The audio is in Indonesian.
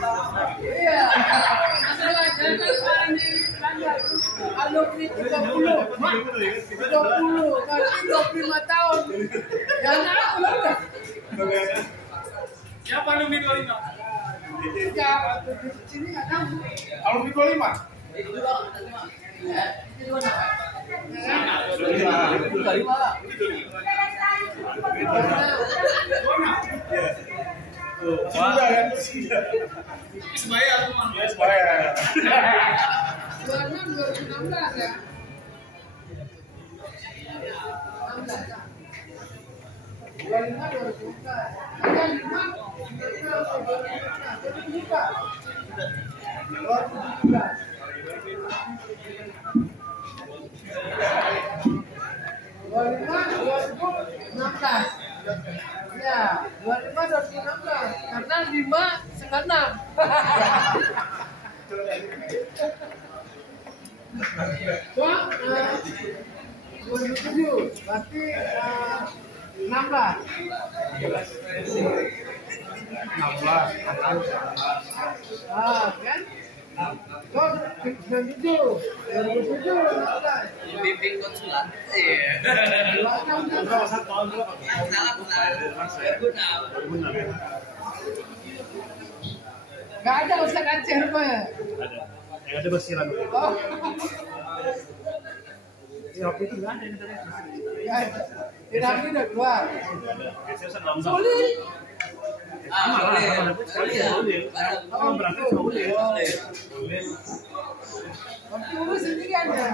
Iya. Kalau beli 30, 30, kasih 25 tahun. Yang aku udah. Siapa alumni 25? Ya, di sini nggak tahu. Alumni 25? Sudah ya, Ismail teman. Ismail. 2016 ya. 25 2016. Ada 5 Ya, 25 2016 karena 5 setengah 6. Wah, 2007 berarti 16. 16. Kan? Kau 97, 16. Bimbing konsulat. Iya. 26 Berapa satu tahun dulu? Gak ada Ustaz Aceh rupanya. Ada. Yang ada basiran. Oh. Ya, waktu itu nggak ada yang tadi. Ya, Irami udah keluar. Biasanya Ustaz Lambang. Sulit. Sama lah, sulit. Kalau berarti sulit. Waktu itu sendirian ya.